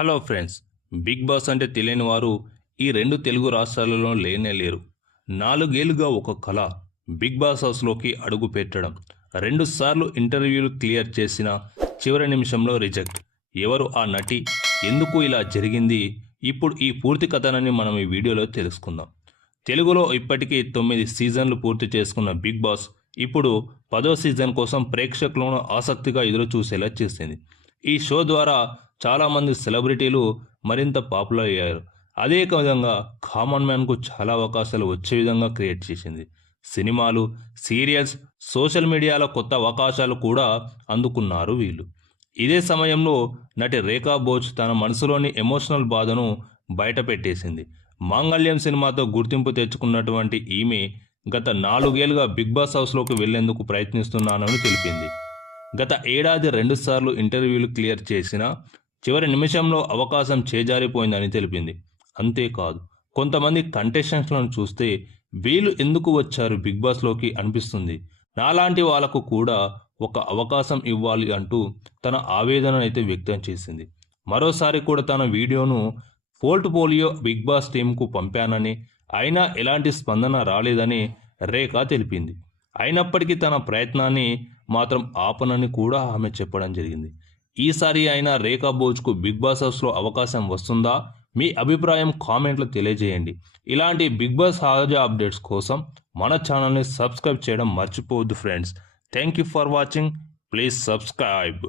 Hello friends, big boss అంటే తెలియని వారు ఈ రెండు తెలుగు రాష్ట్రాలలో లేనే లేరు. 4 ఏళ్లుగా ఒక కళ బిగ్ బాస్ హౌస్లోకి అడుగు పెట్టడం. 2 సార్లు ఇంటర్వ్యూలు క్లియర్ చేసిన చివరి నిమిషంలో రిజెక్ట్. ఎవరు ఆ నటి? ఎందుకు ఇలా జరిగింది? ఇప్పుడు ఈ పూర్తి కథనాన్ని మనం ఈ వీడియోలో తెలుసుకుందాం. తెలుగులో ఇప్పటికీ 9 సీజన్లు పూర్తి చేసుకున్న బిగ్ బాస్ ఇప్పుడు 10వ సీజన్ కోసం ప్రేక్షకులను ఆసక్తిగా ఎదురు చూసేలా చేసింది. ఈ షో ద్వారా చాలామంది సెలబ్రిటీలు మరింత పాపులర్ అయ్యారు. అదే విధంగా కామన్ మ్యాన్కు చాలా అవకాశాలు వచ్చే విధంగా క్రియేట్ చేసింది. సినిమాలు, సీరియల్స్, సోషల్ మీడియాలో కొత్త అవకాశాలు కూడా అందుకున్నారు వీళ్ళు. ఇదే సమయంలో నటి రేఖా భోజ్ తన మనసులోని ఎమోషనల్ బాధను బయట పెట్టేసింది. మాంగళ్యం సినిమాతో గుర్తింపు తెచ్చుకున్నటువంటి ఈమె గత 4 ఏళ్లుగా బిగ్ బాస్ హౌస్లోకి వెళ్లేందుకు ప్రయత్నిస్తున్నానని తెలిపింది. గత ఏడాది 2 సార్లు ఇంటర్వ్యూలు క్లియర్ చేసినా చివరి నిమిషంలో అవకాశం చేజారిపోయిందని తెలిపింది. అంతేకాదు, కొంతమంది కంటెస్టెంట్లను చూస్తే వీళ్ళు ఎందుకు వచ్చారు బిగ్ బాస్లోకి అనిపిస్తుంది. నాలాంటి వాళ్లకు కూడా ఒక అవకాశం ఇవ్వాలి అంటూ తన ఆవేదన అయితే వ్యక్తం చేసింది. మరోసారి కూడా తన వీడియోను పోర్ట్ఫోలియో బిగ్ బాస్ టీంకు పంపానని, అయినా ఎలాంటి స్పందన రాలేదని రేఖ తెలిపింది. అయినప్పటికీ తన ప్రయత్నాన్ని మాత్రం ఆపనని కూడా ఆమె చెప్పడం జరిగింది. ఈసారి అయినా రేఖా భోజ్కు బిగ్ బాస్ హౌస్లో అవకాశం వస్తుందా? మీ అభిప్రాయం కామెంట్లో తెలియజేయండి. ఇలాంటి బిగ్ బాస్ తాజా అప్డేట్స్ కోసం మన ఛానల్ని సబ్స్క్రైబ్ చేయడం మర్చిపోవద్దు friends. Thank you for watching. Please subscribe.